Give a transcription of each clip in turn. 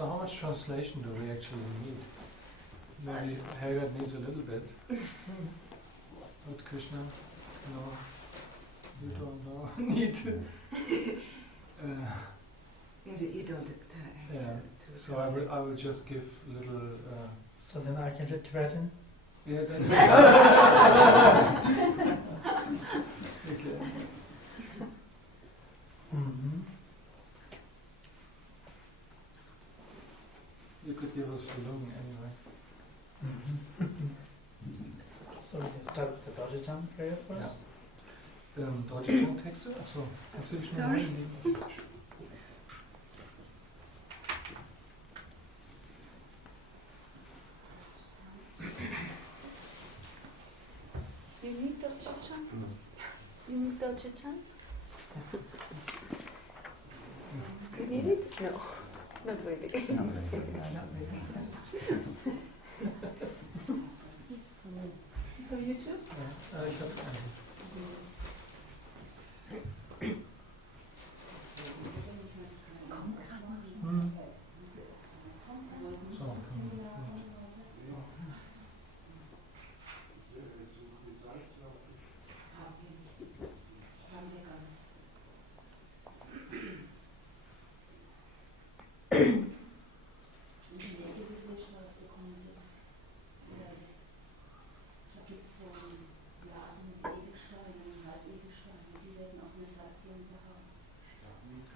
So how much translation do we actually need? Maybe Helga needs a little bit. But Krishna, no, you don't know. Need. You don't. Yeah. So I will just give little. So then I can do Tibetan. Yeah. Then okay. Mm-hmm. You could give us the lung anyway. Mm-hmm. So we can start with the Dodgeton prayer first. Ja. Dodgeton Texte? Achso, kannst du die schnell reinlegen? You need Dodgeton? You need Dodgeton? You need it? No, not really. Not really. For you too? Ja, ich hab's eigentlich. So,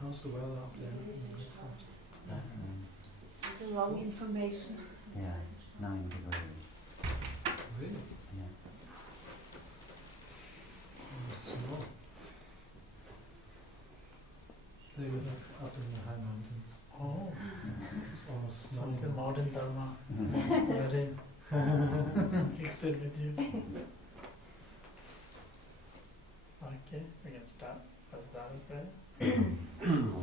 how's the weather up there? It's the wrong information. Yeah, 9 degrees. Really? Yeah. Snow. They live up in the high mountains. Oh, It's almost so snowing. the modern Dharma. Ready? Fixed it with you. Okay, we can start. First Dharma prayer. Good.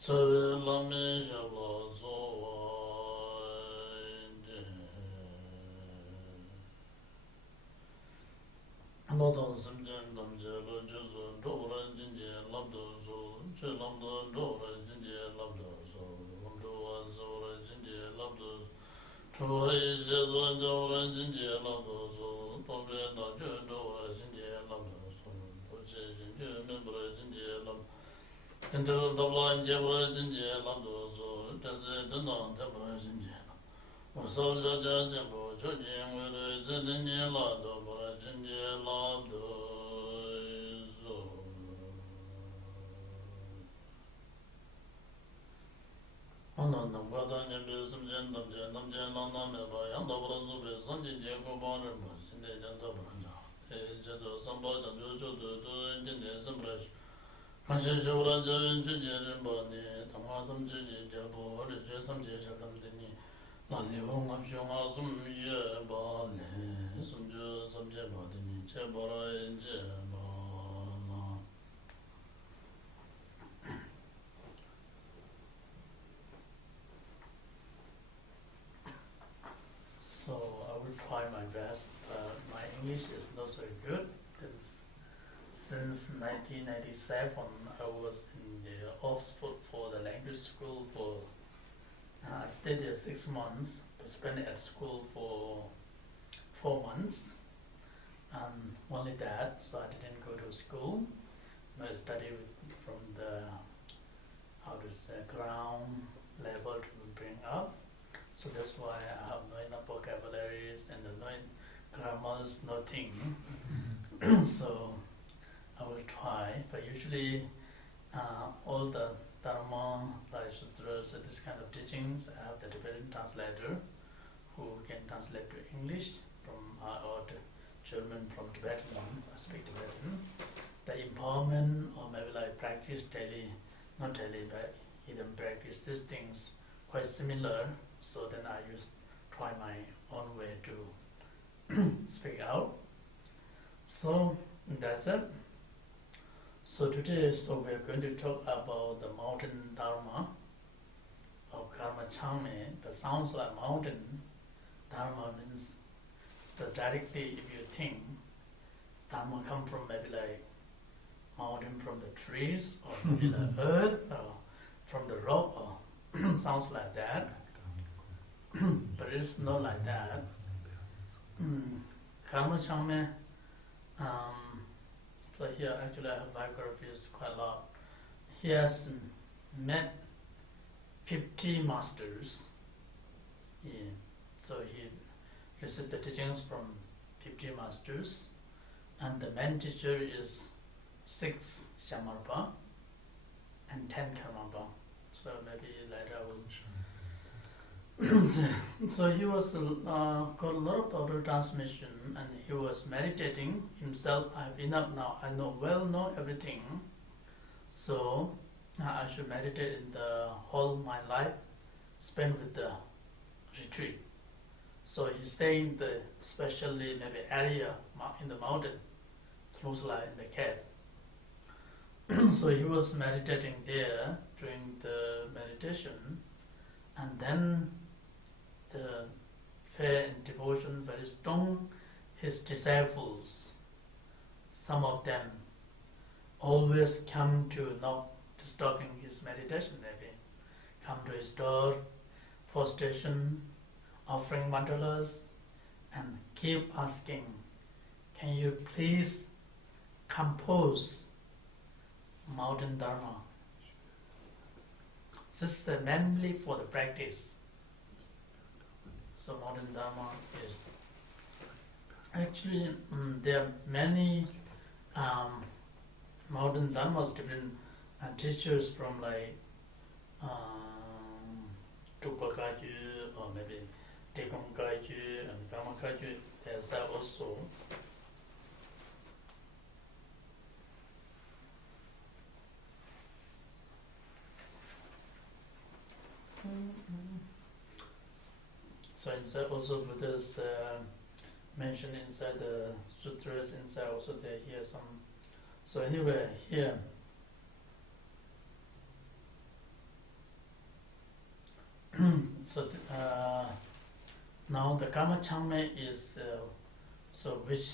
So I will try my best. My English is not so good. Since 1997, I was in the Oxford for the language school for. I stayed there 6 months, but spent at school for 4 months. Only that, so I didn't go to school. I studied from the ground level to bring up. So that's why I have no enough vocabularies and no grammars, nothing. So I will try, but usually all the Dharma, like sutras, this kind of teachings, I have the Tibetan translator who can translate to English or to German from Tibetan. I speak Tibetan. The empowerment or maybe like practice daily, not daily, but even practice these things quite similar. So then I try my own way to speak out. So that's it. So today, we are going to talk about the mountain dharma of karma changme. That sounds like mountain. Dharma means that directly, if you think dharma come from maybe like mountain from the trees or maybe the earth or from the rock or sounds like that. But it's not like that. Karma changme. So here actually I have biographies quite a lot. He has met 50 masters. So he received the teachings from 50 masters, and the main teacher is 6 Shamarpa and 10 Karmapa. So maybe later I will. So he was got a lot of auto transmission, and he was meditating himself. I have enough now. I know everything. So I should meditate in the whole my life spent with the retreat. So he stayed in the especially maybe area in the mountain, close like in the cave. So he was meditating there during the meditation, and then the faith and devotion very strong. His disciples, some of them, always come to not disturbing his meditation. Maybe come to his door, prostration, offering mandalas, and keep asking, "Can you please compose mountain dharma?" This is mainly for the practice. So mountain dharma is actually there are many mountain dharmas, different teachers from like Trukpa Kaju or maybe Tekong Kaju and Karma Kaju. There's also. So inside also Buddha's mentioned inside the sutras, inside also there here some. So anyway, here So now the karma changme is so which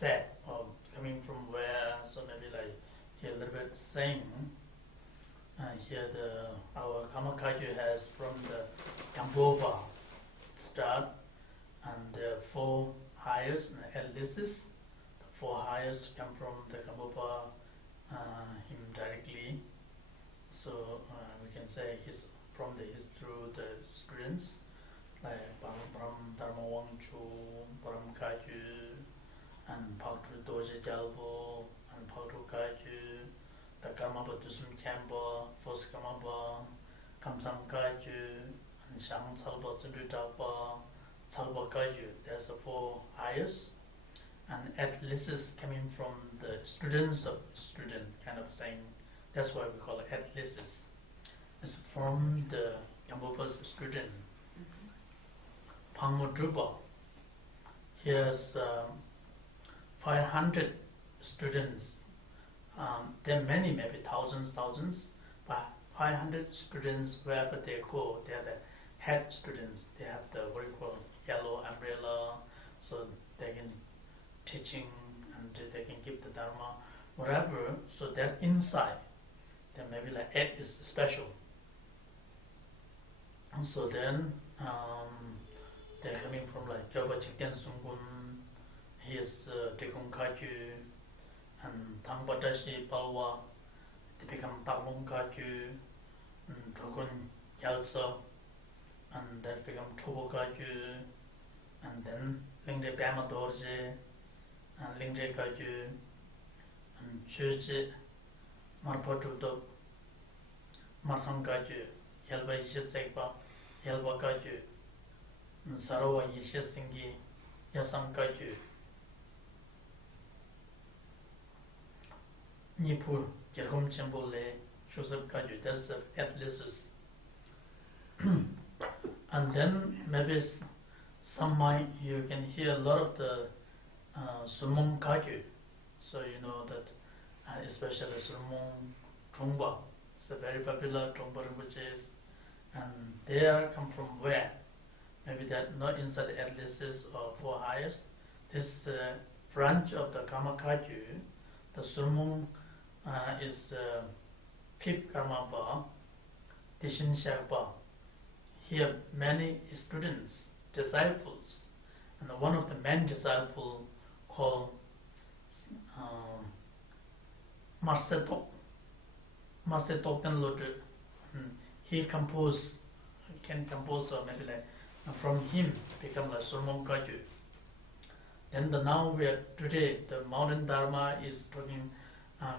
set or coming from where? So maybe like here a little bit same. Here our karma kaju has from the Kambova start, and the four highest and elisis. The four highest come from the Kambova him directly. So we can say his through the students like Param Dharma Wangchu, Param Kaju, and Paktu Doja Jalbo, and Paktu Kaju, the Karmapa Tusum Kamba, Fos Kamaba, Kamsam Kaju, and Shang Salba Tsudutapa, Salba Kaju. That's the four highest. And at least is coming from the students of student kind of saying. That's why we call it at least. It's from the Kambopa's student. Pangmudrupa. Here's 500 students. There are many, maybe thousands, but 500 students, wherever they go, they are the head students. They have the what you call yellow umbrella, so they can teaching and they can give the Dharma, whatever. So that inside, then maybe like 8 is special. And so then they're coming from like Java Chikyan Sungun, he is Tekung Kaju, and Tangbatashi Palwa, they become Tablung Kaju, and Tukun Yalsa, and then become Tobo Kaju, and then Lingde Pama Dorje, and Lingde Kaju, and Chuji, Marpotu Marsam Kaju, Yelba Yishit Sekpa, Yelba Kaju, and Sarawa Yishit Singi, Yasam Kaju, Nipu, Jerhum Chembole, Shusab Kaju. That's the atlases. And then maybe you can hear a lot of the Sumong Kaju. So you know that especially Sumong Trungpa. It's a very popular Trungpa Rinpoches, and they are come from where? Maybe they're not inside the atlases or four highest. This branch of the Karma Kaju, the Sumong is Pip Karmapa, Tishin Sherpa. Here many students, disciples, and one of the main disciples called Master Token Lotu. He can compose or maybe like from him become like Surmong Kaju. Then now today the modern Dharma is talking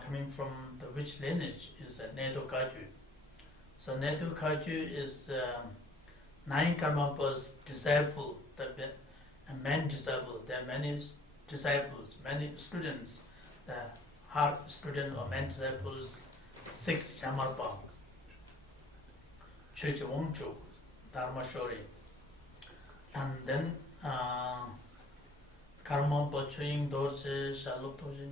coming from the which lineage is Neto Kaju. So Neto Kaju is 9 Karmapa's disciple, a man disciple. There are many disciples, many students. The hard student or man disciples, 6 Shamarpa, Chuchi Wongchu, Dharma Shori. And then Karma Pachuing Dorse, Shalop Tojin,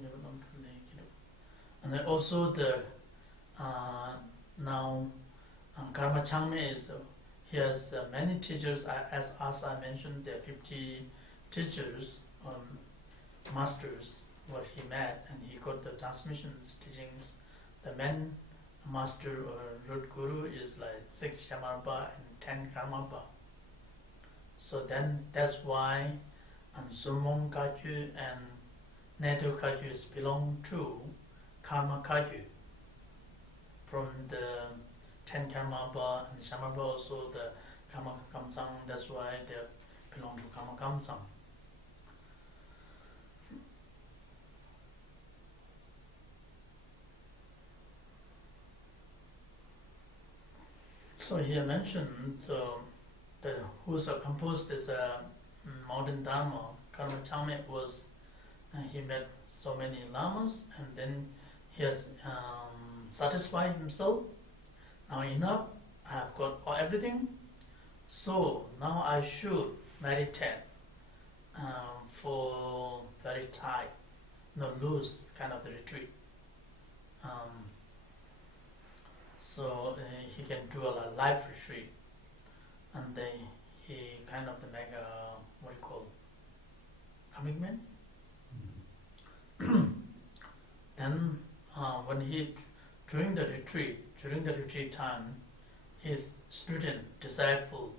and then also the now Karma Changme is he has many teachers. As I mentioned, there are 50 teachers, masters, what he met, and he got the transmissions, teachings. The main master or root guru is like 6 Shamarpa and 10 Karmapa. So then that's why Sumong Kaju and Neto Kaju belong to Karma Kaju. From the 10 Karmapa and Shamarpa also the Karma Kamsang, that's why they belong to Karma Kamsang. So here mentioned who's composed this modern Dharma, Karma Chame was he met so many lamas and then he has satisfied himself. Now enough, I have got everything, so now I should meditate for very tight, loose kind of the retreat. So he can do a life retreat. and he kind of make a what you call commitment. Then when he during the retreat time, his student disciple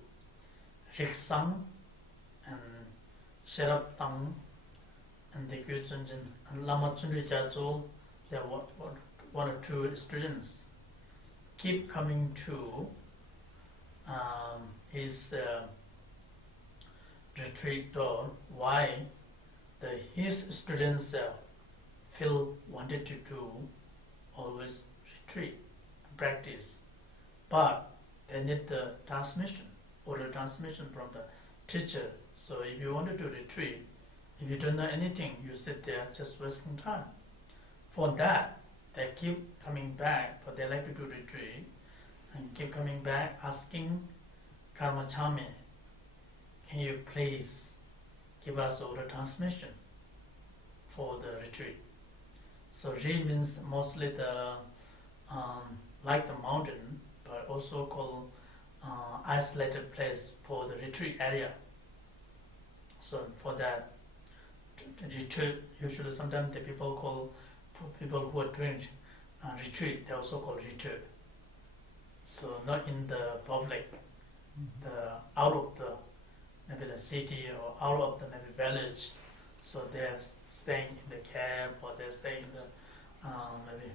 Riksang and Sherap Tang and the Gyujunjin and Lama Chundri Jazo, there were one or two students keep coming to his retreat door. Why? His students feel wanted to do always retreat, practice, but they need the transmission, oral transmission from the teacher. So if you want to do retreat, if you don't know anything, you sit there just wasting time. For that, they keep coming back, but they like to do retreat, and keep coming back asking Karma Chame, can you please give us oral transmission for the retreat? So Ri means mostly the like the mountain, but also called isolated place for the retreat area. So for that retreat, usually sometimes the people call people who are doing retreat, they also call retreat. So not in the public, the out of the maybe the city or out of the maybe village. So they're staying in the camp, or they're staying in the maybe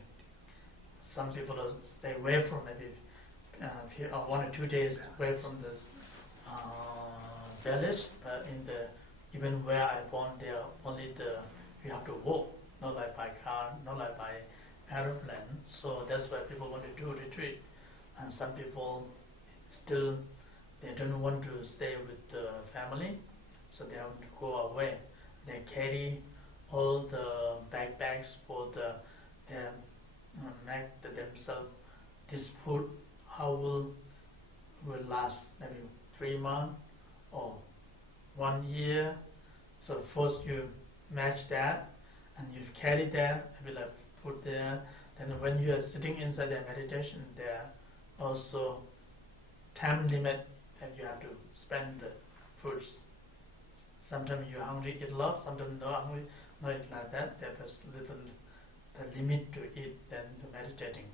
some people stay away from maybe 1 or 2 days away from the village, but in the even where I born there, only you have to walk, not like by car, not like by aeroplane. So that's why people want to do retreat, and some people still they don't want to stay with the family, so they have to go away. They carry all the backpacks for they make themselves this food. How will last maybe 3 months or 1 year? So first you match that, and you carry that, maybe like put there. Then when you are sitting inside the meditation, there also time limit that you have to spend the foods. Sometimes you're hungry, eat a lot. Sometimes not hungry, not eat like that. There's little the limit to eat than to meditating.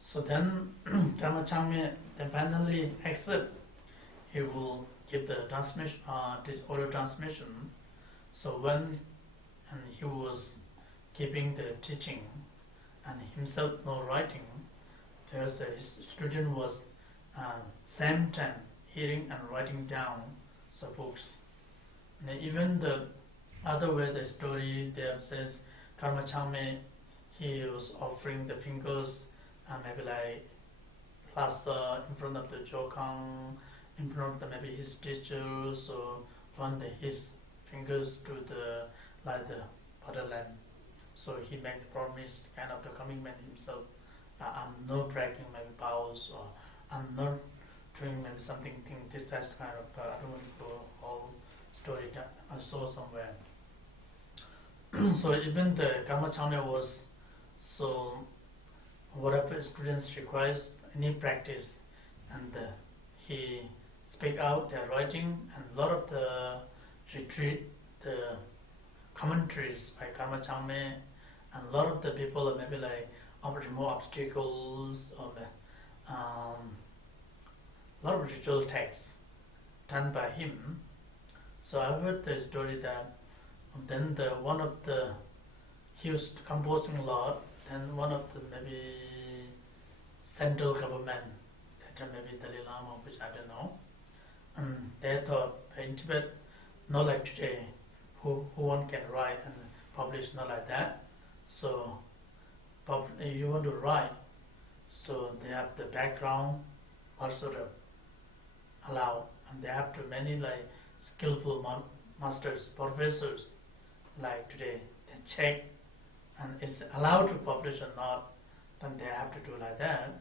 So then Dhamma Changme finally accept. He will give the transmission, this oral transmission. So when he was keeping the teaching and himself no writing, his student was same time hearing and writing down the books. And even the other way the story there says Karma Changme, he was offering the fingers and maybe like plaster in front of the Jokang, in front of the maybe his teachers, or run his fingers to the like the borderland. So he made the promise, kind of the commitment himself. I'm not breaking maybe vows, or I'm not doing maybe something. This kind of I don't want to go whole story that I saw somewhere. So even the Karma Changme was so whatever students requires any practice, and he speak out their writing, and a lot of the retreat, the commentaries by Karma Changme, and a lot of the people maybe like remove obstacles, or a lot of ritual texts done by him. So I heard the story that then he was composing a lot. Then one of the maybe central government, that maybe Dalai Lama, which I don't know, and they thought in Tibet, not like today, who one can write and publish, not like that. So you want to write, so they have the background also allowed, and they have to many like skillful masters, professors, like today, they check and it's allowed to publish or not, then they have to do like that.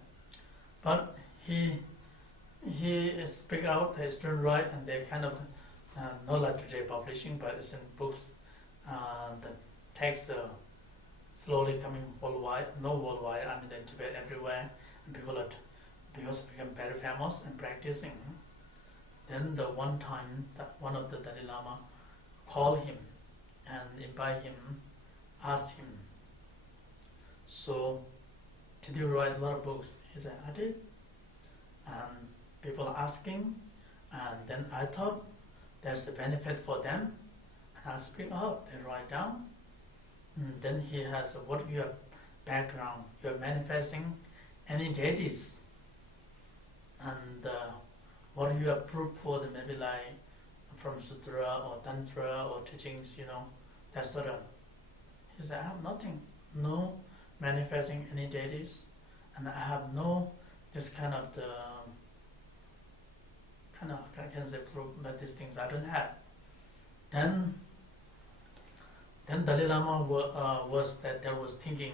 But he speak out, they student write, and they kind of not like today publishing, but it's in books. The text slowly coming worldwide, no worldwide, I mean in Tibet, everywhere, and people are because become very famous and practicing. Then the one time that one of the Dalai Lama called him and invite him, asked him, so did you write a lot of books? He said, I did. And people asking, and then I thought there's a benefit for them, and I speak up, they write down. And then he has what your background, you're manifesting any deities, and what you have proved for them, maybe like from sutra or tantra or teachings, that sort of. He said, I have nothing, no manifesting any deities, and I have no this kind of I can say proof that these things I don't have. Then Dalai Lama was thinking,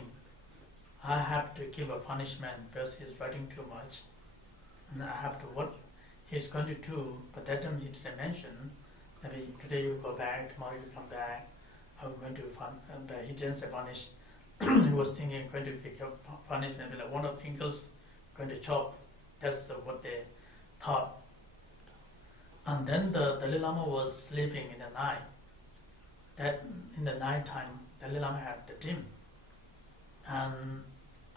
I have to give a punishment because he's writing too much, and I have to what he's going to do. But that time he didn't mention. Maybe today you go back, tomorrow you come back. I'm going to but he didn't say punish. He was thinking going to pick up punish, maybe like one of fingers going to chop. That's what they thought. And then the Dalai Lama was sleeping in the night. That in the night time, Dalai Lama had the dream, and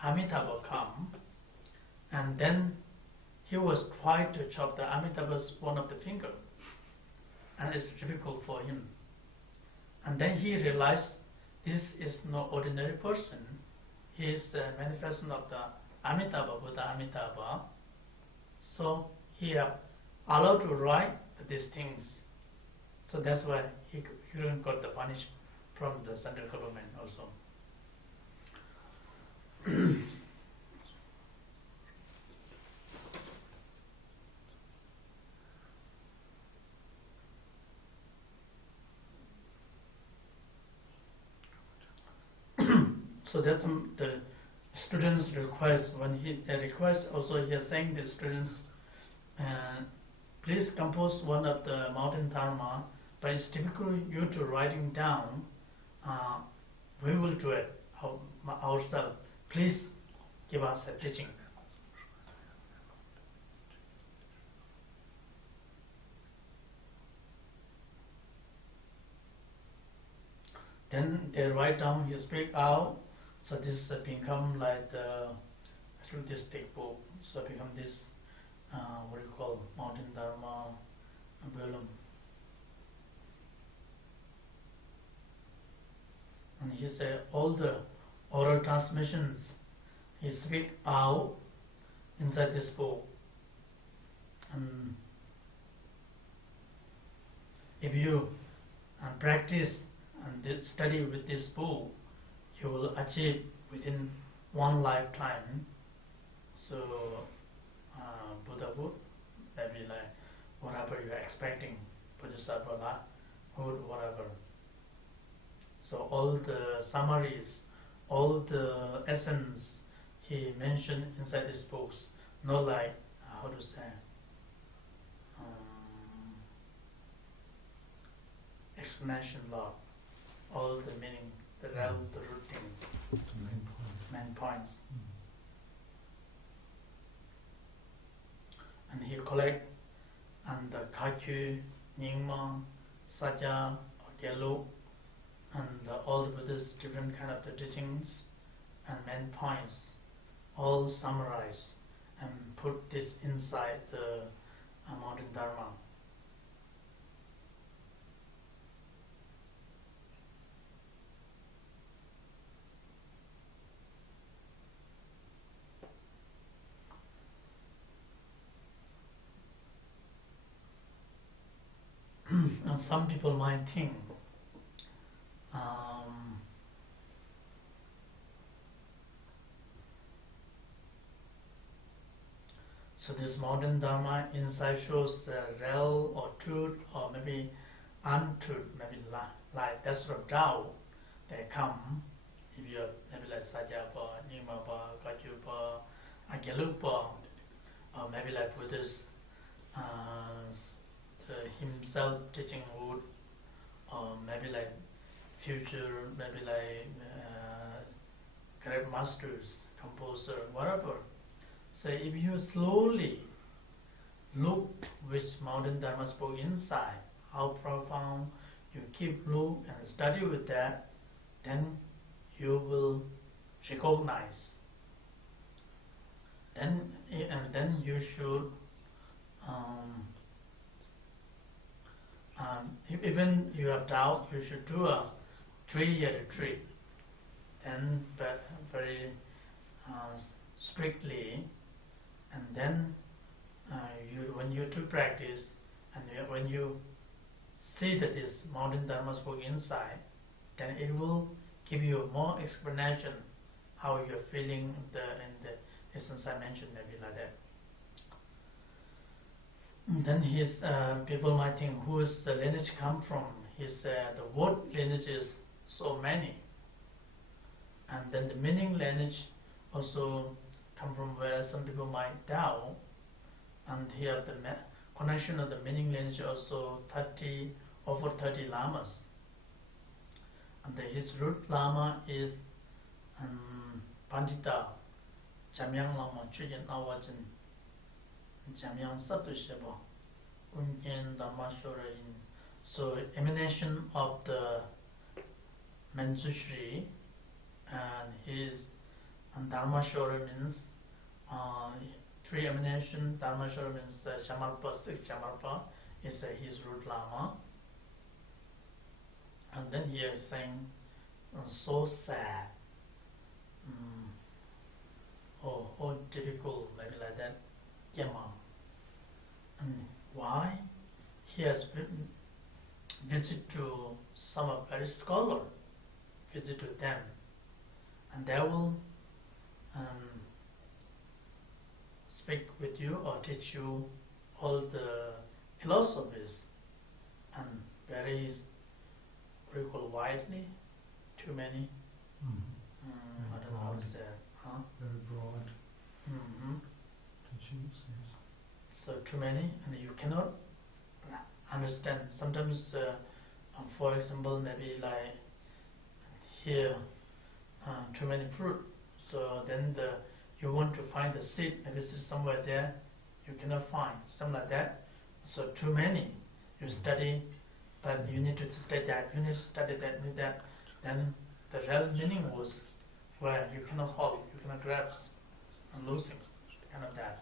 Amitabha come, and then he was trying to chop the Amitabha's one of the finger, and it's difficult for him. And then he realized this is no ordinary person. He is the manifestation of the Amitabha, Buddha Amitabha. So he allowed to write these things. So that's why he couldn't got the punishment from the central government also. So that's the students' request. When he request also, he is saying to the students, please compose one of the mountain dharma, but it's difficult you to writing down. We will do it ourselves. Please give us a teaching. Then they write down, he speak out. So this become like through this thick book. So become this what do you call mountain dharma volume. And he said all the oral transmissions he speak out inside this book. And if you practice and study with this book, you will achieve within one lifetime. So Buddhahood, maybe like whatever you are expecting, Bodhisattva, whatever. So all the summaries, all the essence he mentioned inside these books, not like how to say explanation lot, all the meaning, the real, the root things, main points. And he collect and the Kakyu, Nyingma, Satya, Gelu, and all the Buddhist different kind of the teachings and main points, all summarized and put this inside the mountain dharma. And some people might think so this mountain dharma inside shows the real or truth or maybe untruth, maybe lie. That's sort of doubt they come if you are maybe like Satyapa, Nimapa, Kachupa, Agyalupa, or maybe like Buddhist himself teaching would, or maybe like future, maybe like great masters, composer, whatever. So if you slowly look which mountain dharma spoke inside, how profound, you keep look and study with that, then you will recognize. Then you should if even you have doubt, you should do a 3-year retreat. Then very strictly, and then when you do practice, and when you see that this mountain dharma spoke inside, then it will give you more explanation how you're feeling in the essence I mentioned, maybe like that. Then people might think, who is the lineage come from? The word lineage is so many, and then the meaning lineage also come from where some people might doubt, and here the connection of the meaning lineage also over 30 lamas, and his root lama is Pandita Jamyang Lama Chuyen Awajin Jamyang Satu Shebo Unyen Dhammashorayin. So emanation of the Manjushri, and his Dharmashora means 3 emanation. Dharmashora means Shamarpa, 6 Shamarpa is his root lama. And then he is saying, so sad, or difficult, maybe like that, Yama. And why? He has visit to some of very scholar, visit to them, and they will speak with you or teach you all the philosophies, and very widely, too many. I don't know how to say it. Very broad teachings. Yes. So too many, and you cannot understand. Sometimes, for example, maybe like here, too many fruit. So then you want to find the seed, maybe it's somewhere there, you cannot find, something like that. So too many, you study, but you need to study that, you need to study that, you need that. Then the real meaning was where you cannot hold, you cannot grasp, and losing, kind of that.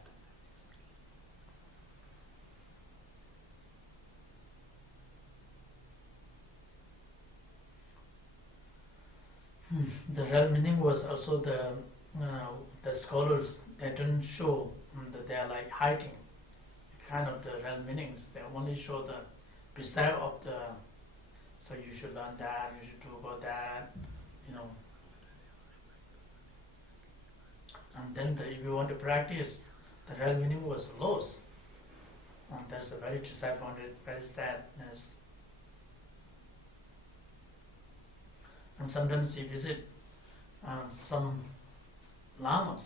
The real meaning was also the scholars, they don't show that they are like hiding kind of the real meanings. They only show the beside of the, so you should learn that, you should do about that, And then if you want to practice, the real meaning was lost. And that's a very disappointed, very sadness. And sometimes you visit some lamas,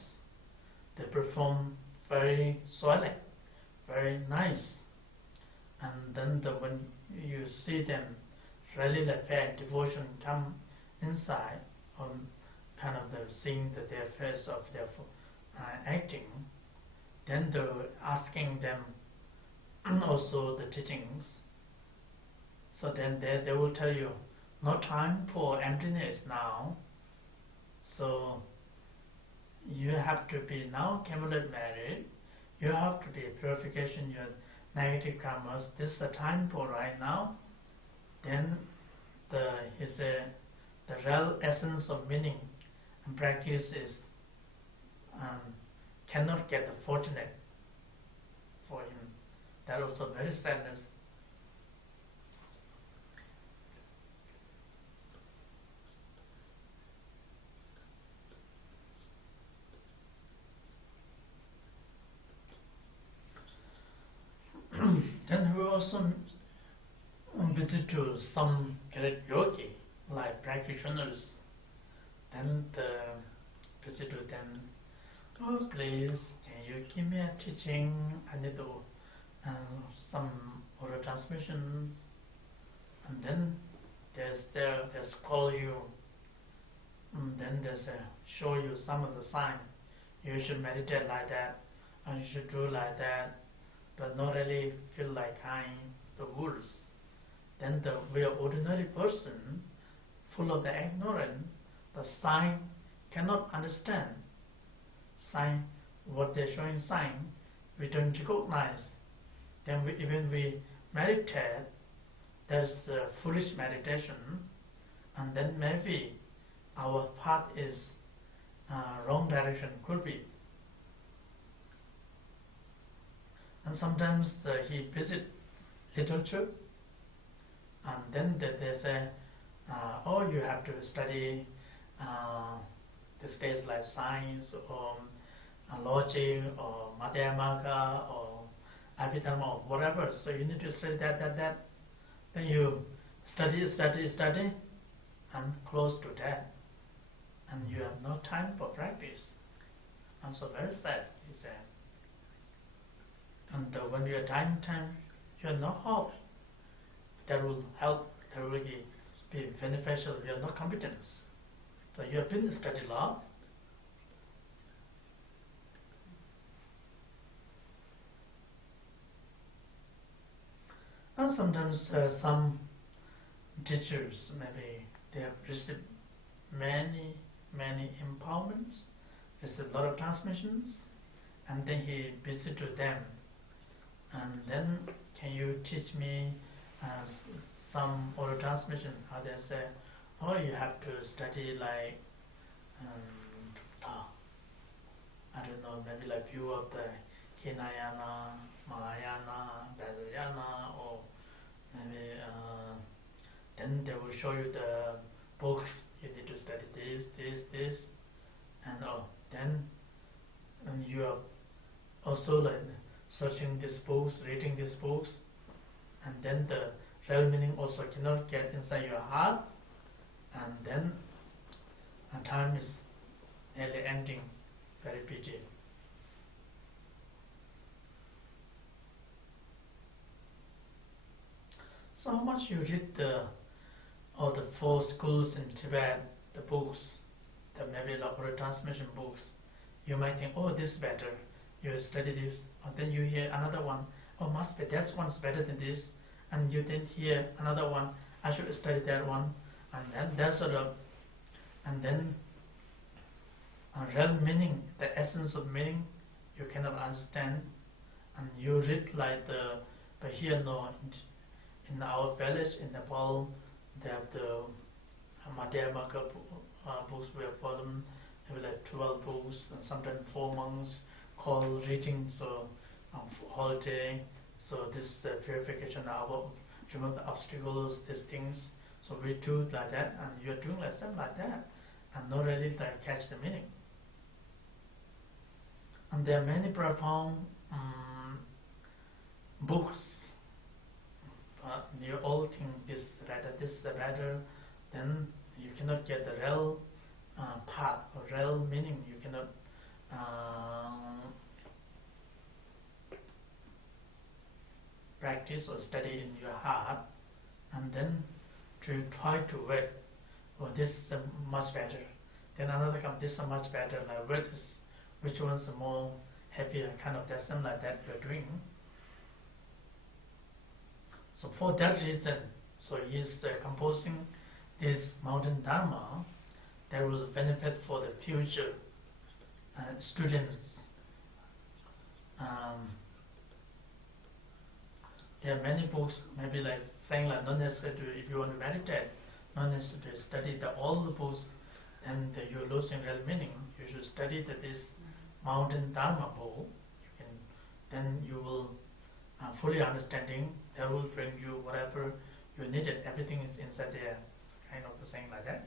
they perform very solemn, very nice. And then when you see them, really the faith, devotion come inside, kind of the seeing that their face of their acting, then they're asking them also the teachings. So then they will tell you, no time for emptiness now. So you have to be now accumulate merit. You have to be purification your negative karmas. This is the time for right now. Then the real essence of meaning and practice is cannot get the fortunate for him. That also very sadness. Then we also visit to some great yogi, like practitioners. Then visit to them, please, can you give me a teaching? I need to, some oral transmissions, and then there's call you, and then there's show you some of the sign. You should meditate like that, and you should do like that, but not really feel like tying the rules. Then we are ordinary person, full of the ignorance, the sign cannot understand. Sign, what they're showing sign, we don't recognize. Then even we meditate, there's foolish meditation, and then maybe our path is wrong direction, could be. And sometimes he visit literature, and then they say, oh, you have to study these days like science or logic or mathematics or abhidharma or whatever. So you need to study that. Then you study, and close to death, and you have no time for practice. And so very sad, he said. And when you are dying time, you have no hope that will help, that will be beneficial. You have no competence. So you have been study law. And sometimes some teachers, maybe they have received many empowerments, received a lot of transmissions, and then he visited to them. And then, can you teach me some oral transmission? How they say, oh, you have to study like, I don't know, maybe like few of the Hinayana, Mahayana, Vajrayana, or maybe then they will show you the books. You need to study this, and then you are also like searching these books, reading these books, and then the real meaning also cannot get inside your heart, and then time is nearly ending, very pity. So how much you read the 4 schools in Tibet, the books, the maybe oral transmission books, you might think, oh, this is better. You study this, and then you hear another one, oh, must be that one's better than this, and you then hear another one, I should study that one, and then that sort of, and then real meaning, the essence of meaning, you cannot understand, and you read like but here no, in our village in Nepal, they have the Madhyamaka books. We have for them, have like 12 books, and sometimes 4 months call reading, so holiday. So this purification, remove the obstacles, these things. So we do it like that, and you are doing like something like that, and not really like catch the meaning. And there are many profound books. You all think this is better, then you cannot get the real part or real meaning. You cannot practice or study in your heart, and then to try to wait. Oh, this is much better. Then another comes, this is much better. Like wait, which one's more happier? Kind of that, something like that you're doing. So for that reason, so he is composing this mountain dharma that will benefit for the future students. There are many books, maybe like saying like not necessary to, if you want to meditate, not necessary to study all the books, and you're losing real meaning. You should study this mountain dharma book. Then you will fully understanding, that will bring you whatever you needed. Everything is inside there, kind of the saying like that.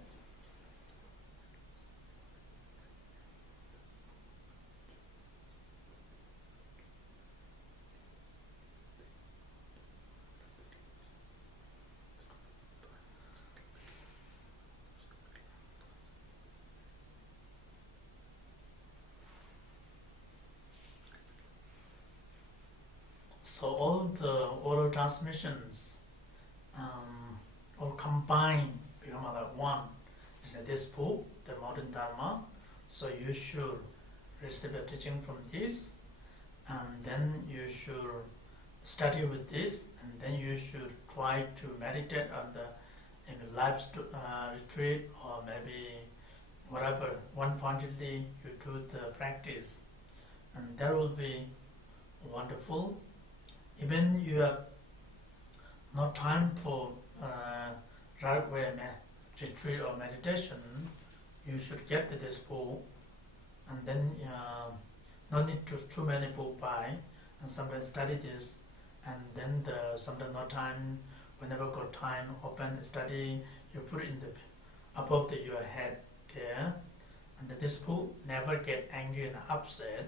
So all the oral transmissions all combined become like one. Is this book, the modern Dharma. So you should receive a teaching from this, and then you should study with this, and then you should try to meditate on the in the life retreat, or maybe whatever one pointedly you do the practice, and that will be wonderful. Even you have no time for right way retreat or meditation, you should get this book, and then no need to too many book buy, and sometimes study this, and then sometimes no time. Whenever got time, open study. You put it in the above your head there, and this book never get angry and upset.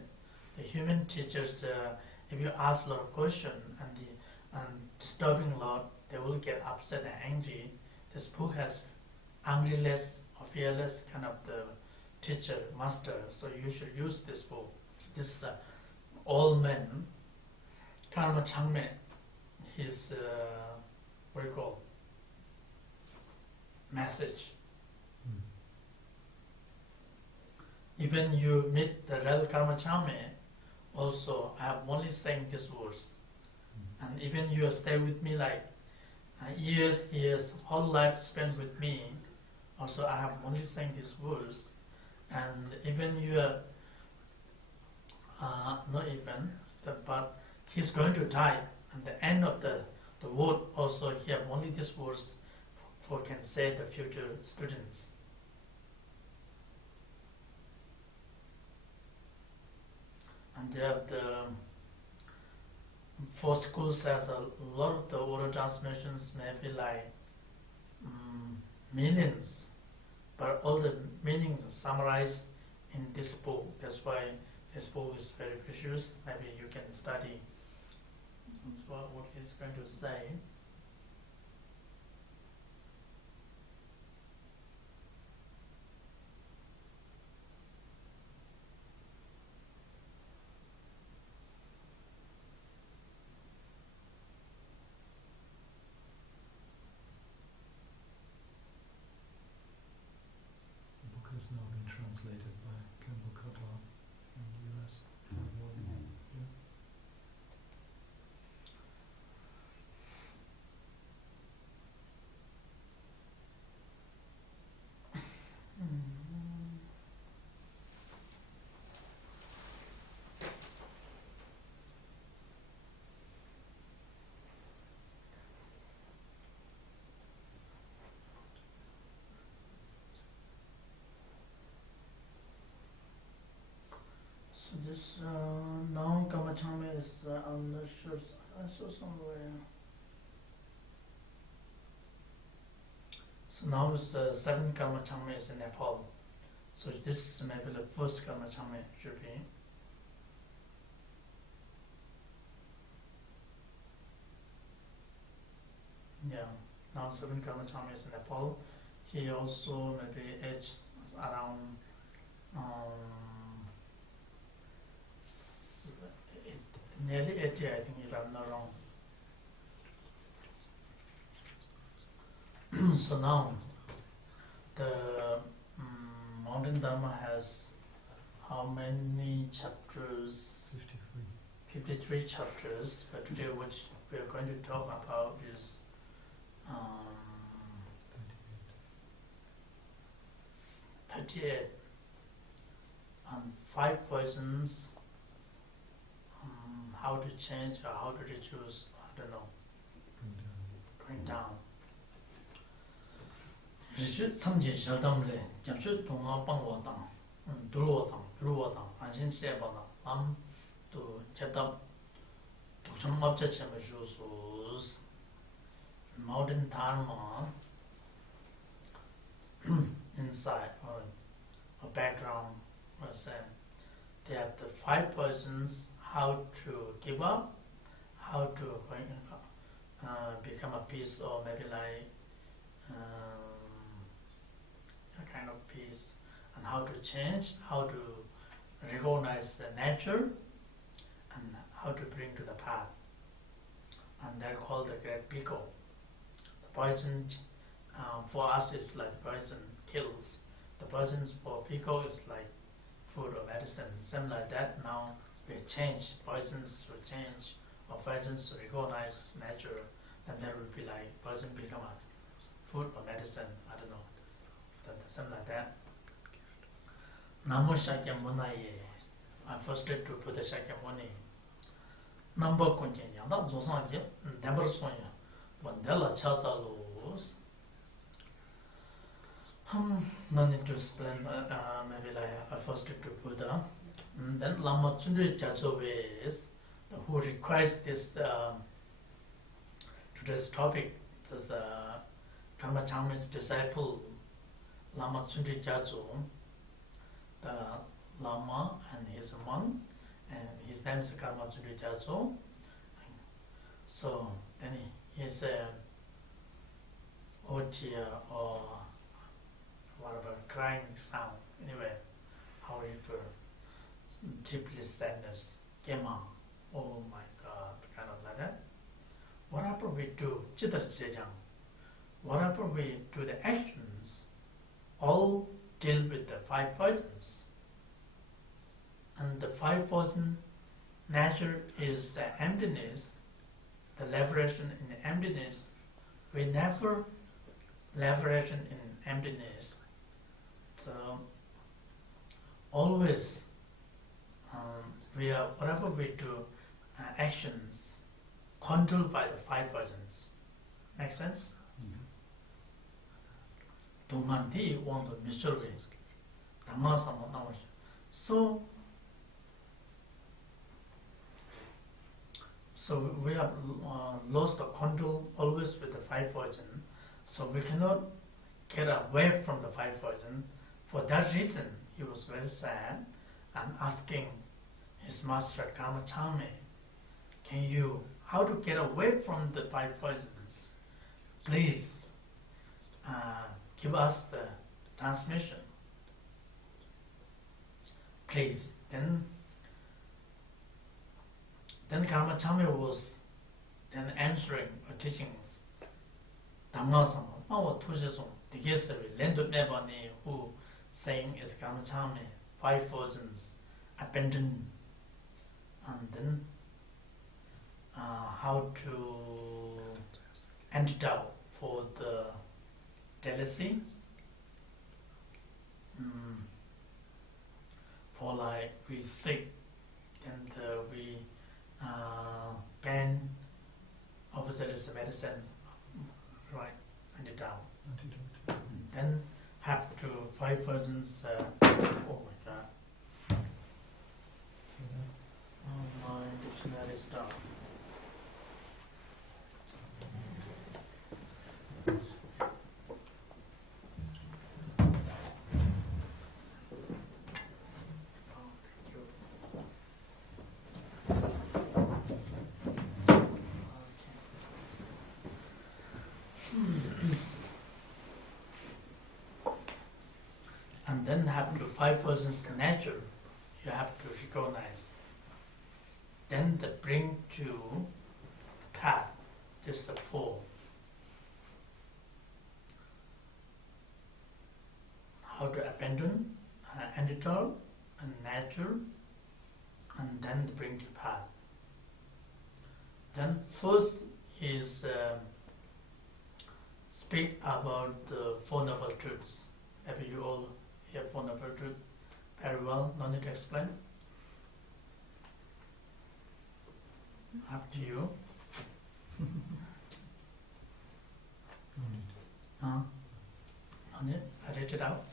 The human teachers, if you ask a lot of questions and disturbing a lot, they will get upset and angry. This book has angryless or fearless kind of the teacher, master. So you should use this book. This old man, Karma Changme, his what do you call message. Even you meet the real Karma Changme, also I have only saying this words, and even you stay with me like years, whole life spent with me. Also, I have only saying these words, and even you are not even, but he's going to die. And the end of the word also, he have only these words for can say the future students. And they have the for schools has a lot of the oral transmissions, maybe like millions, but all the meanings are summarized in this book. That's why this book is very precious. Maybe you can study what he's going to say. The book has now been translated by Campbell Cutler in the US. Yeah. So this now Karma Changme is I'm not sure, I saw somewhere. So now is 7 Karma Changme is in Nepal. So this is maybe the first Karma Changme should be. Yeah, now 7 Karma Changme is in Nepal. He also maybe aged around nearly 80, I think, if I'm not wrong. So now the Mountain Dharma has how many chapters? 53 chapters, but today which we are going to talk about is 38. And 5 poisons, how to change or how to reduce, I don't know, bring down. Rishut samje shaldamle, jamshut tunga pangwatang, durwatang, anshin sebana, to chetab, tukcham abjachamajusus, modern dharma, inside or background, let's say. They have the 5 poisons, how to give up, how to become a peace, or maybe like a kind of peace, and how to change, how to recognize the nature, and how to bring to the path. and they're called the great pico. The poison for us is like poison kills. The poisons for pico is like food or medicine. Same like that. Now we change poisons to change, or poisons to recognize nature. Then there will be like poison become a food or medicine. I don't know. Same like that. Namo Shakyamuni. I first did to put the Shakyamuni. Number contain yang da zosan je number sonya. Mandela chazalos. No need to explain. Maybe like I first did to Buddha. Then Lama Chundri Chacho is who requires this today's topic. This Karma Changmi's disciple Lama Chundri Chacho, the Lama and his monk, and his name is Karma Chundri Chacho. So then he is Otia or what about crying sound? Anyway, how you feel? Deeply sadness, Kema, oh my God, kind of like that. Whatever we do, Chitta Sejang, whatever we do, the actions, all deal with the 5 poisons. And the 5 poison nature is the emptiness, the liberation in the emptiness. We never liberation in emptiness. So always we are, whatever we do, actions controlled by the 5 poisons. Make sense? Dunganti want to mystery. So we have lost the control always with the 5 poison. So we cannot get away from the 5 poison. For that reason, he was very sad and asking his master Karma Chame, how to get away from the 5 poisons? Please give us the transmission. Please. Then Karma Chame was then answering or teaching Dhamma Sama. Mawa Tujesum, the Gesari, Lendo Nebani, who saying is Karma Chame, 5 poisons, abandon, and then how to antidote for the jealousy, for like we sick and we pain, opposite is the medicine, right, antidote. Then have to 5 poisons. Oh my God. Oh, my dictionary is down. And then have to 5 poisons nature, you have to recognize. Then the bring to path, this is the 4. How to abandon, antidote, and nature, and then bring to path. Then first is speak about the 4 noble truths. Maybe you all hear 4 noble truths very well, no need to explain. Up to you. No need? I read it out.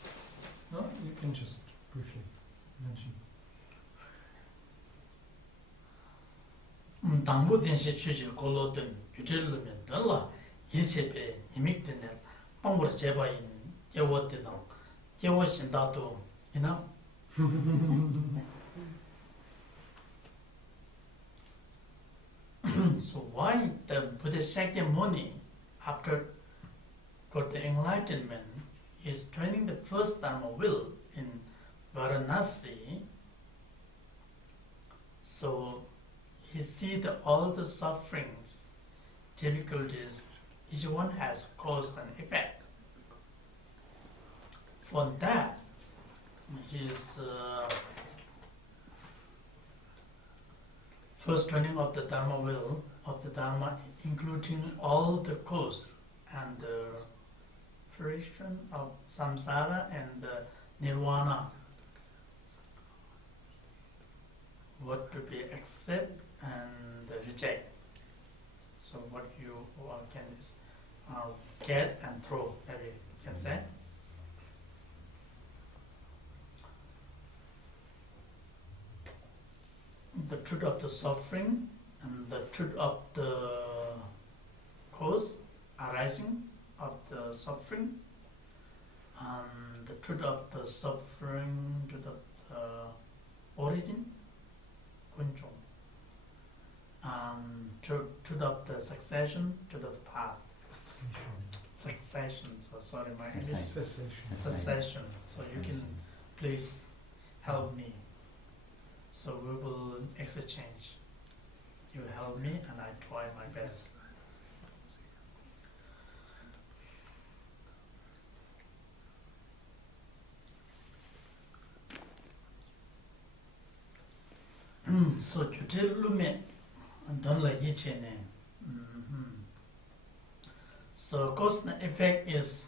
No, you can just briefly mention. 당부 된시 취지 골로든 규제르면 달라 이체배 이믹드네 방으로 제바인 제워때도 제워신다도 So why the Buddha Shakyamuni, after got the enlightenment, is training the first Dharma will in Varanasi? So he sees all the sufferings difficulties, each one has cause and effect. For that, his first training of the Dharma will, of the Dharma, including all the cause and the fruition of samsara and nirvana, what to be accept and reject. So what you can get and throw, maybe you can say. The truth of the suffering and the truth of the cause arising of the suffering, and the truth of the suffering, truth of the origin, kunchong, truth of the succession, truth of the path. Succession. So sorry, my English. Succession. So you can please help me. So we will exchange. You help me and I try my best. So today lume don't like each So cause and effect is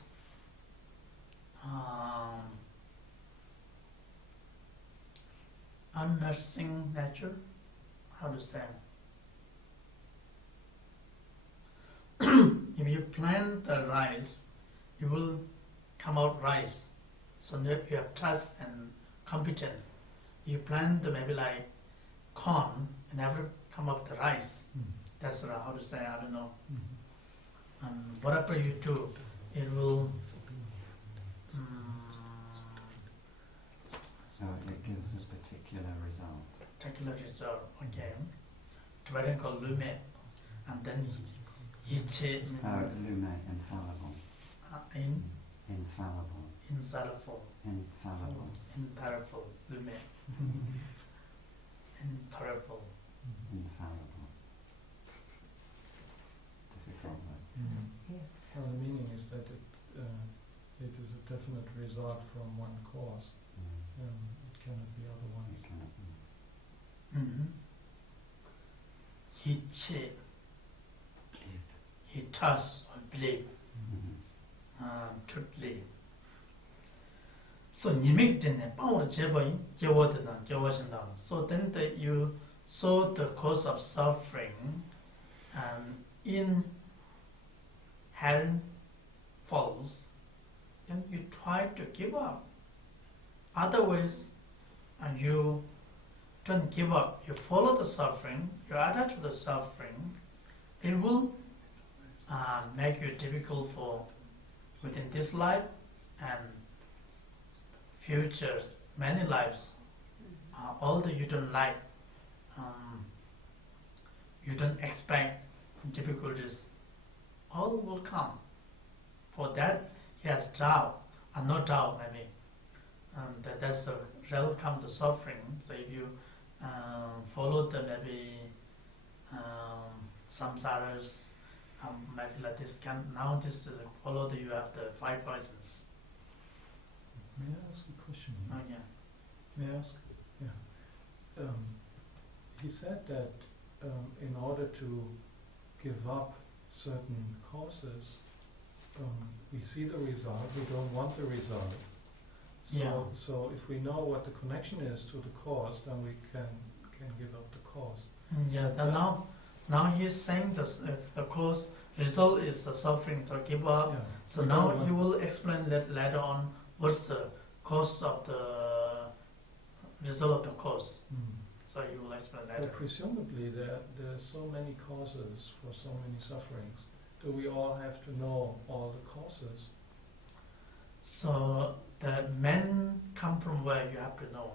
unnursing nature. How to say? If you plant the rice, it will come out rice. So if you have trust and competence, you plant the maybe like corn and never come up the rice. That's how to say, I don't know. And whatever you do, it will so it gives a particular result. Particular result, okay. Tibetan called lume, and then yiche. Lume, infallible. Infallible. Infallible. Infallible. Imparable. Lume. Imparable. Infallible. Difficult word. Well, the meaning is that it is a definite result from one cause. It cannot be otherwise. It cannot be. Yiche. He trusts or believe. Truthfully. So nimik dine power jeba jewa. So then that you saw the cause of suffering and inherent faults, then you try to give up. Otherwise, and you don't give up. You follow the suffering. You attach to the suffering. It will make you difficult for within this life and future many lives. All that you don't like, you don't expect difficulties, all will come. For that he has doubt, and no doubt maybe. That's the welcome to suffering. So if you follow the maybe samsaras, maybe like this now this is follow you have the 5 poisons. May I ask a question? Oh yeah. May I ask? Yeah. He said that in order to give up certain causes, we see the result, we don't want the result. So if we know what the connection is to the cause, then we can give up the cause. Yeah. Now he is saying the cause result is the suffering to give up. Yeah. So now you will explain that later on what's the cause of the result of the cause. So you will explain later. But presumably there are so many causes for so many sufferings. Do we all have to know all the causes? So the men come from where you have to know.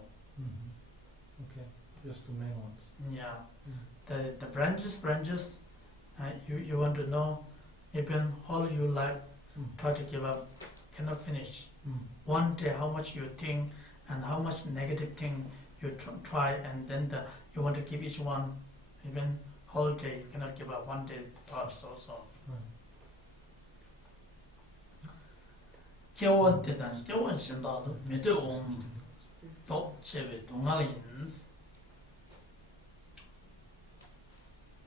Okay, just the main ones. Yeah. The branches, you want to know even how you like try to give up, cannot finish. One day how much you think and how much negative thing you try, and then you want to give each one, even whole day. You cannot give up one day thoughts also. Kewan tetan, kewan shindado, medong, top cheve, dongalins.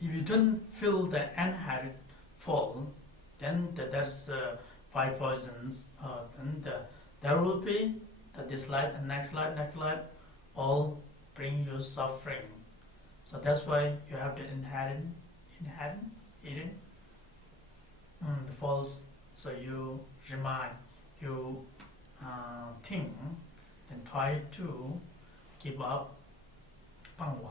If you don't feel the unhurried fall, then there's 5 poisons. Then there will be this life and next life, all bring you suffering. So that's why you have to inherit eating the falls. So you remind, you think, and try to give up pangwa.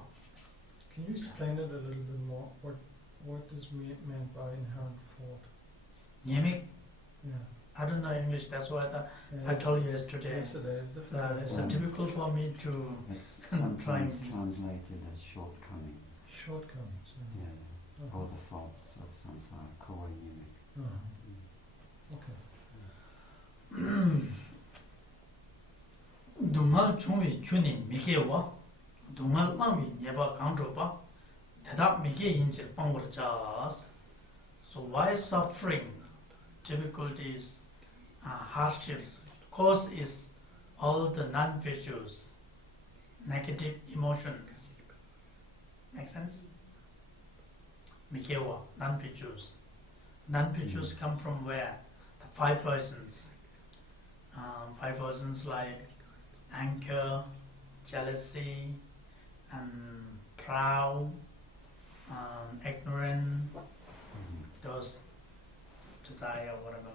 Can you explain it a little bit more? What is meant by inherent fault? Yemik? Yeah. I don't know English, that's why I told you yesterday. Yesterday is difficult. It's difficult for me to It's try. sometimes translated as shortcomings. Shortcomings. Yeah. Or the faults of samsara, kowa yimik. Okay. Dungal chungwi chuni mike wa, dungal langwi nyeba kangzho pa, teta mike yinche pangwar jas. So why suffering, difficulties, hardships? Cause is all the non-virtues, negative emotions. Make sense? Mikewa, non-virtues. Non-virtues come from where? The 5 poisons. 5 poisons like anger, jealousy, proud, ignorant, those desire, whatever.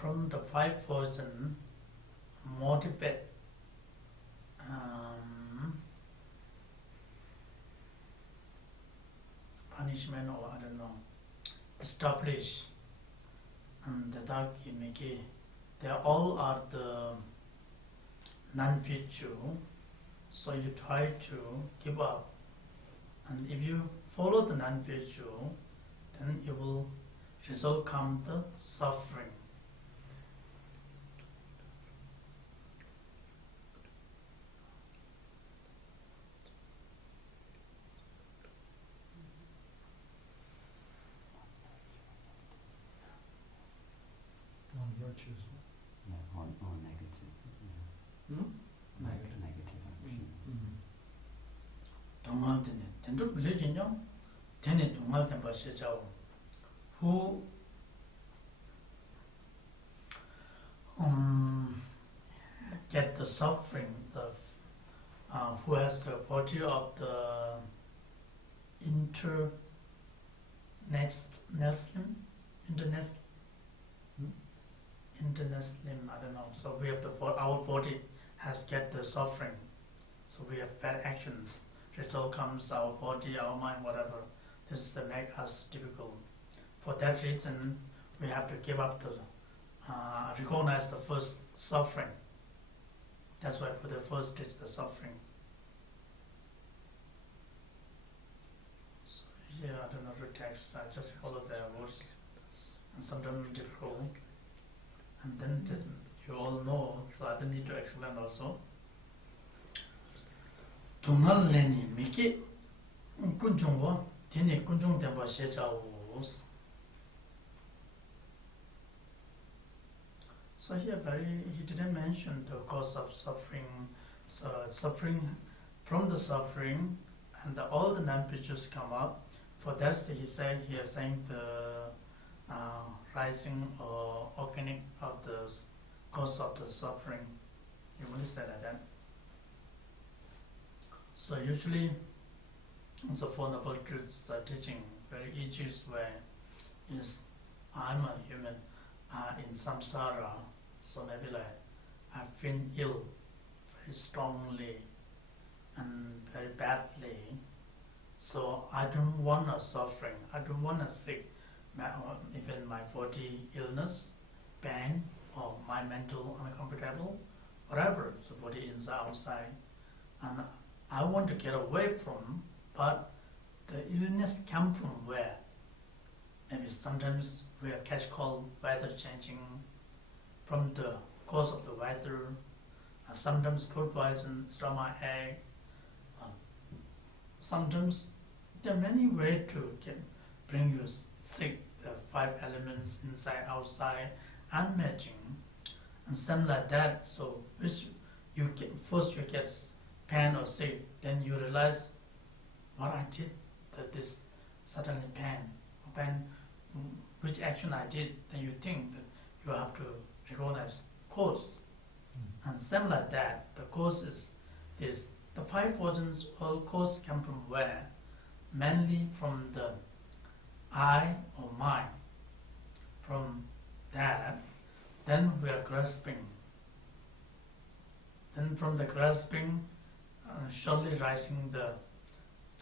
From the 5 poison, motivate punishment, or I don't know, establish, and the dark image, they all are the non-virtue. So you try to give up, and if you follow the non-virtue, then it will result come the suffering. Non-virtues. Yeah, or negative. Yeah. Negative action. 동안 되네. 된도 불려진요. 되네 동안 된 것이죠. Who get the suffering, who has the body of the internecine, I don't know. So we have our body has get the suffering. So we have bad actions. Result comes our body, our mind, whatever. This is the make us difficult. For that reason, we have to give up recognize the first suffering. That's why for the first it's the suffering. So here I don't know the text. I just follow the words, and sometimes difficult. And then you all know, so I don't need to explain also. Tungal leni miki kunjungwa tini kunjung tenpa shecha wus. So here he didn't mention the cause of suffering. So suffering, from the suffering, and all the non-virtues come up. For that he said here saying the rising or organic of the cause of the suffering. You will say like that. So usually, the Four Noble Truths are teaching very easiest way is I'm a human in samsara, so maybe like I've been ill very strongly and very badly. So I don't want a suffering. I don't want a sick, even my body illness, pain, or my mental uncomfortable, whatever. So body inside, outside, and I want to get away from. But the illness comes from where? maybe sometimes we catch cold, weather changing from the cause of the weather, sometimes food poison, stomachache. Sometimes there are many ways to bring you sick, the 5 elements inside, outside, unmatching, and something like that. So which first you get pain or sick, then you realize what I did, that this suddenly pain, which action I did, then you think that you have to recognize cause. And something like that, the cause is the 5 poisons, all cause come from where? Mainly from the I or mind. From that, then we are grasping. Then from the grasping, surely rising the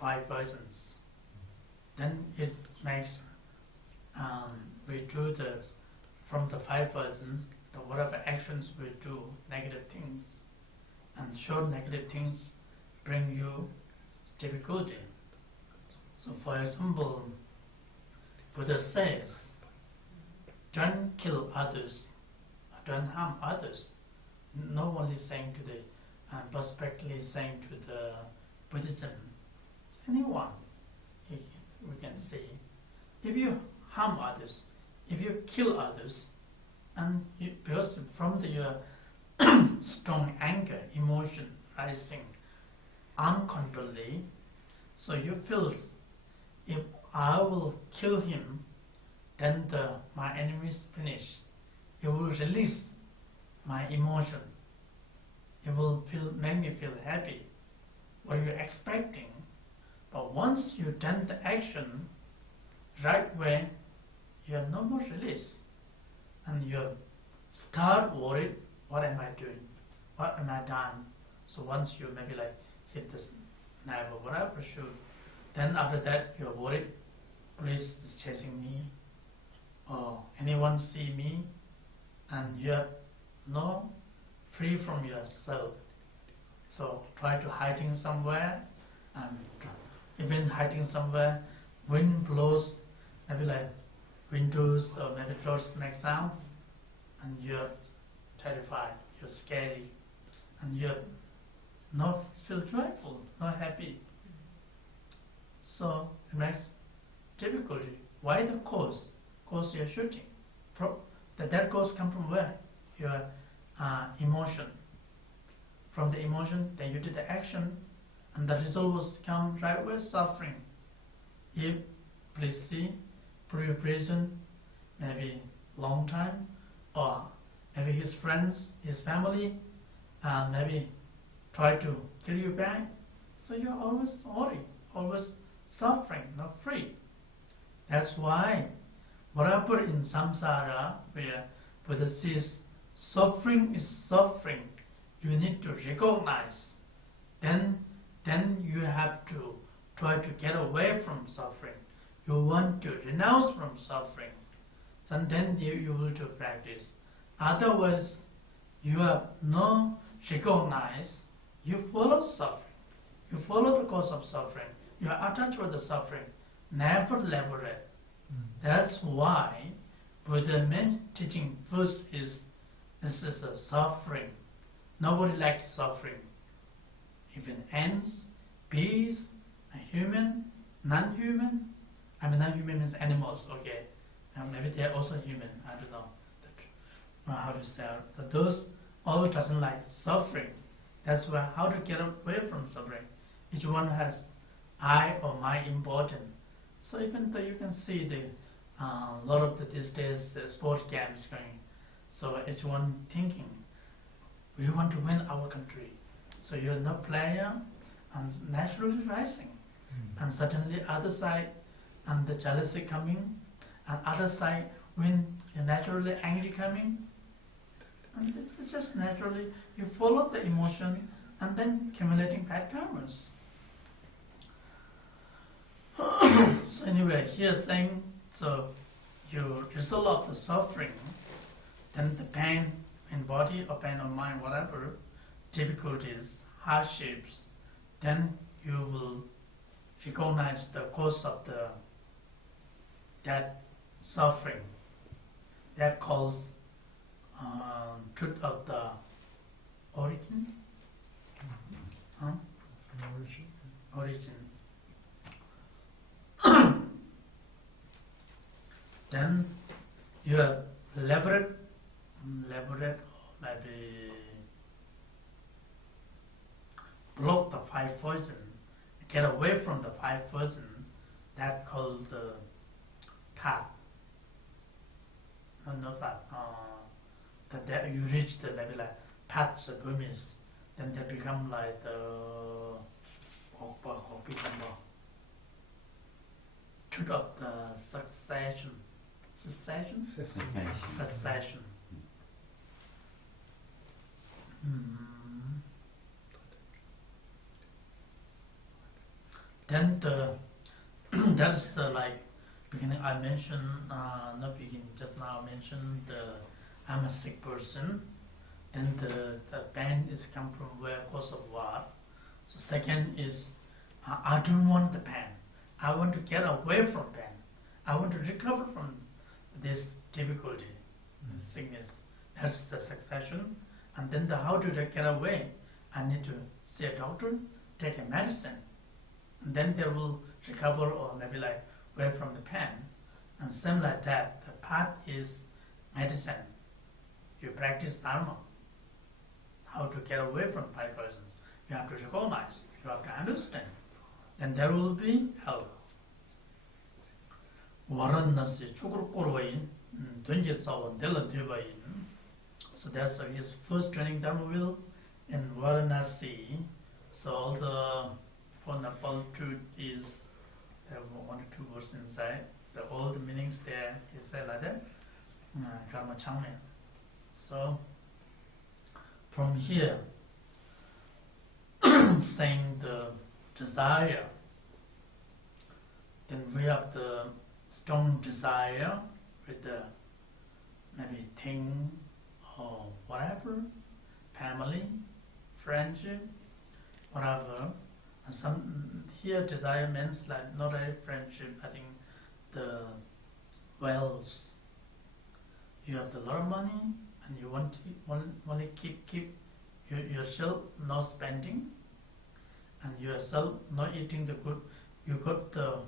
5 poisons. Then it makes, we do from the 5 poisons, whatever actions we do, negative things, and short negative things bring you difficulty. So for example, Buddha says, don't kill others, don't harm others. No one is saying to the, prospectively saying to the Buddhism, anyone, we can say, if you harm others, if you kill others, and because from your strong anger, emotion rising uncontrollably, so you feel, if I will kill him, then my enemy is finished. It will release my emotion. It will make me feel happy. What you're expecting. But once you've done the action right way, you have no more release. And you start worried, what am I doing? What am I done? So once you maybe like hit this knife or whatever shoot, then after that you're worried, police is chasing me, or anyone see me, and you're no free from yourself. So try to hiding somewhere, and even hiding somewhere, wind blows, maybe like windows or maybe doors make sound, and you're terrified, you're scary, and you're not feel joyful, not happy. So it makes difficulty. Why the cause? Cause you're shooting. That cause come from where? Your emotion. From the emotion, then you did the action, and the result was come right with suffering. If, please see, prison, maybe long time, or maybe his friends, his family, maybe try to kill you back. So you're always worried, always suffering, not free. That's why whatever in samsara, where Buddha says suffering is suffering, you need to recognize. Then you have to try to get away from suffering. You want to renounce from suffering. And then you will to practice. Otherwise, you have no recognize. You follow suffering. You follow the cause of suffering. You are attached with the suffering. Never liberate. That's why Buddha main teaching first is this is a suffering. Nobody likes suffering. Even ants, bees, a human, non-human. I mean, non-human means animals. Okay, maybe they are also human. I don't know how to say it. But those all doesn't like suffering. That's why how to get away from suffering. Each one has I or my important. So even though you can see the lot of these days sport games going, so each one thinking, we want to win our country. So you're not player and naturally rising, and suddenly other side and the jealousy coming, and other side when you're naturally angry coming, and it's just naturally you follow the emotion and then accumulating bad karmas. So anyway, here saying, so you result of the suffering, then the pain in body or pain of mind, whatever, difficulties, hardships, then you will recognize the cause of that suffering. That calls truth of the origin. Huh? Origin. Then you have elaborate, maybe block the five poison, get away from the five poison. That called path. No, not path. That you reach the maybe like paths of goodness, then they become like truth of the succession. Cessation. Then that's the like beginning. I mentioned not beginning. Just now I mentioned I'm a sick person. Then the pain is come from where cause of what. So second is I don't want the pain. I want to get away from pain. I want to recover from this difficulty, sickness. That's the succession. And then how to get away? I need to see a doctor, take a medicine, and then they will recover or maybe like away from the pain. And same like that. The path is medicine. You practice dharma. How to get away from five poisons. You have to recognize. You have to understand. Then there will be help. Varanasi chukurkurvayin, dunjit sawan dela devayin. So that's his first training dharma wheel in Varanasi. So all the Four Noble Truth is there are 1 or 2 words inside. All the meanings there is like that. Karma Changme. So from here, saying the desire, then we have the strong desire with the maybe thing or whatever, family, friendship, whatever. And some here desire means like not a friendship. I think the wealth. You have a lot of money and you want to keep yourself not spending, and yourself not eating the good. You got the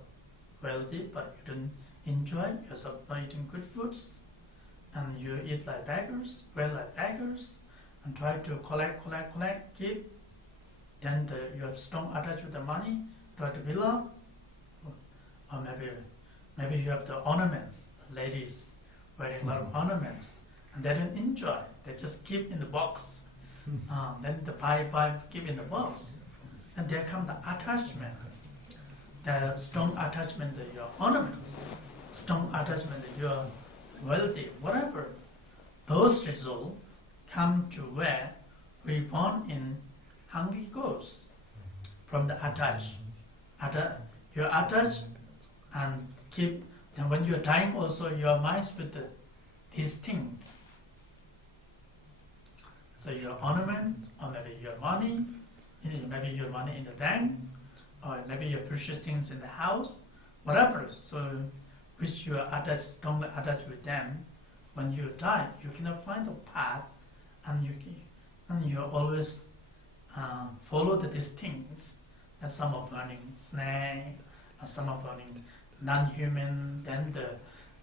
wealthy, but you don't enjoy yourself not eating good foods, and you eat like beggars, well like beggars, and try to collect, keep. Then you have strong attached with the money, try to build up, or maybe you have the ornaments, ladies wearing a lot of ornaments, and they don't enjoy. They just keep in the box. Then the buy keep in the box, and there comes the attachment. The strong attachment to your ornaments, strong attachment to your wealthy, whatever. Those results come to where we born in hungry ghosts from the attached. You're attached and keep. Then when you're dying, also your minds with these things. So your ornament, or maybe your money, maybe your money in the bank, or maybe your precious things in the house, whatever. So which you are attached, strongly attached with them. When you die, you cannot find the path, and you always follow these things. And some are burning snake, or some are burning non-human. Then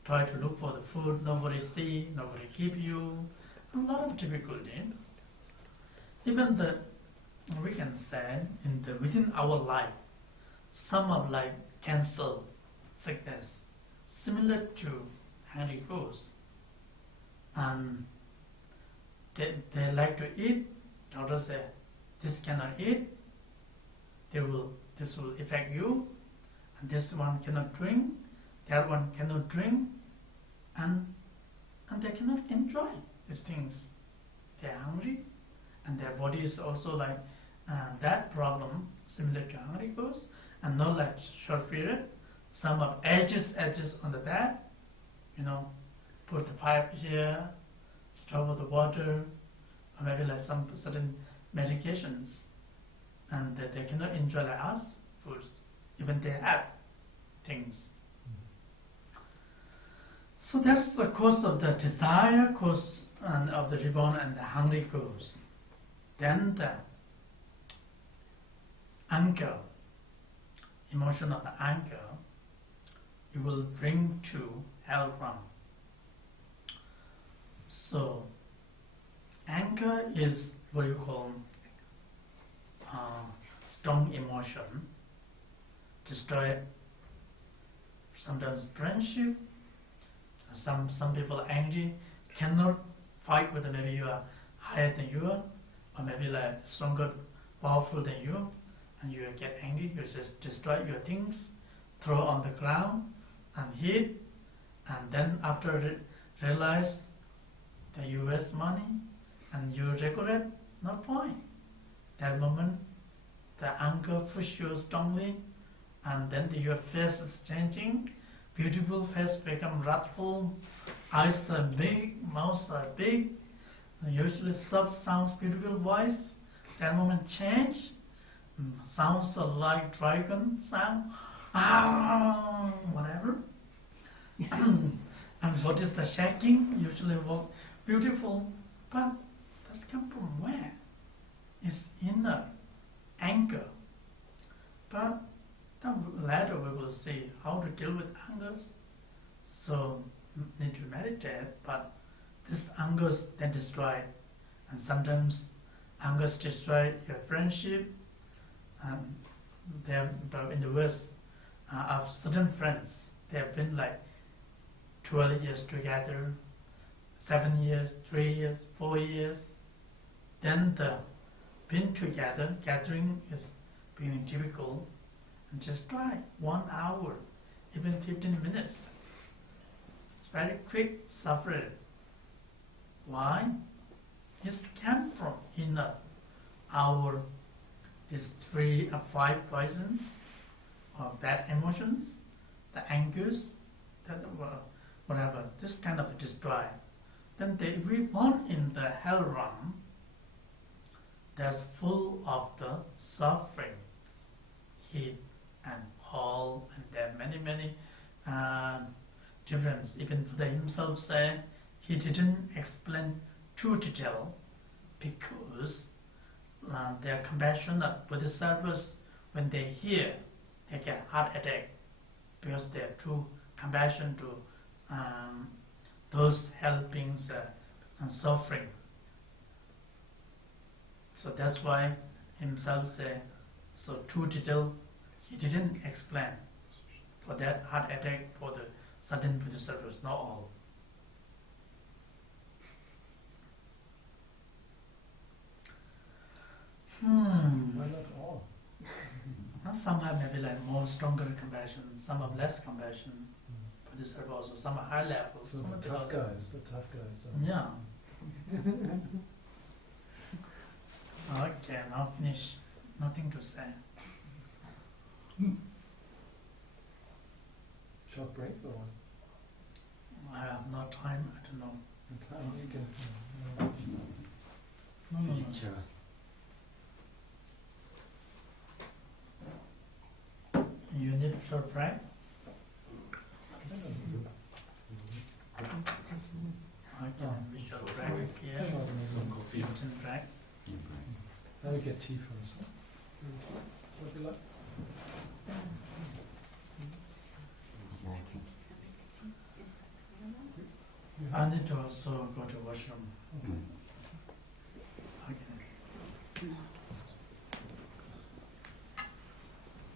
try to look for the food. Nobody see, nobody give you. A lot of difficulty. Even we can say within our life, some of like cancer, sickness, similar to hungry ghosts, and they like to eat. Doctor say this cannot eat. This will affect you, and this one cannot drink. That one cannot drink, and they cannot enjoy these things. They are hungry, and their body is also like that problem, similar to hungry ghosts, and not like short period. Some of edges on the bed, put the pipe here, stop with the water, or maybe like some certain medications, and they cannot enjoy like us foods, even they have things. So that's the cause of the desire, cause and of the reborn, and the hungry cause. Then the anger, emotion of the anger, you will bring to hell realm. So anger is what you call strong emotion, destroy sometimes friendship. Some people are angry, cannot fight with them. Maybe you are higher than you are, or maybe like stronger, powerful than you, and you get angry. You just destroy your things, throw on the ground, and hit, and then after realize that you waste money and you regret, no point. That moment, the anger pushes you strongly, and then your face is changing. Beautiful face become wrathful, eyes are big, mouth are big, usually soft sounds, beautiful voice. That moment change, sounds are like dragon sound, whatever. And what is the shaking? Usually walk beautiful, but that's come from where? It's inner anger. But later we will see how to deal with anger. So need to meditate, but this anger then destroy, and sometimes anger destroy your friendship. And in the West, I have certain friends. They have been like 12 years together, 7 years, 3 years, 4 years. Then the being together, gathering is being typical. And just try 1 hour, even 15 minutes. It's very quick, separate. Why? It came from inner our these 3 or 5 poisons or bad emotions, the angers, that whatever. This kind of destroy. Then they reborn in the hell realm. That's full of the suffering, heat, and all, and there are many difference. Even Buddha himself said he didn't explain too detail because their compassion of Bodhisattvas, when they hear, they get heart attack because they are too compassion to those helping and suffering. So that's why himself said, so too detail. He didn't explain for that heart attack, for the sudden Bodhisattvas, not all. Why not all? Some have maybe like more stronger compassion, some have less compassion. Bodhisattva also, some are high levels. So some the are tough guys don't. Yeah. Okay, now finish. Nothing to say. Short break or what? I have no time, I don't know. The time you can. No. You need short break? Okay, we shall break here. Some coffee. 15 break. Now we get tea first. Huh? What do you like? I need to also go to washroom. Okay.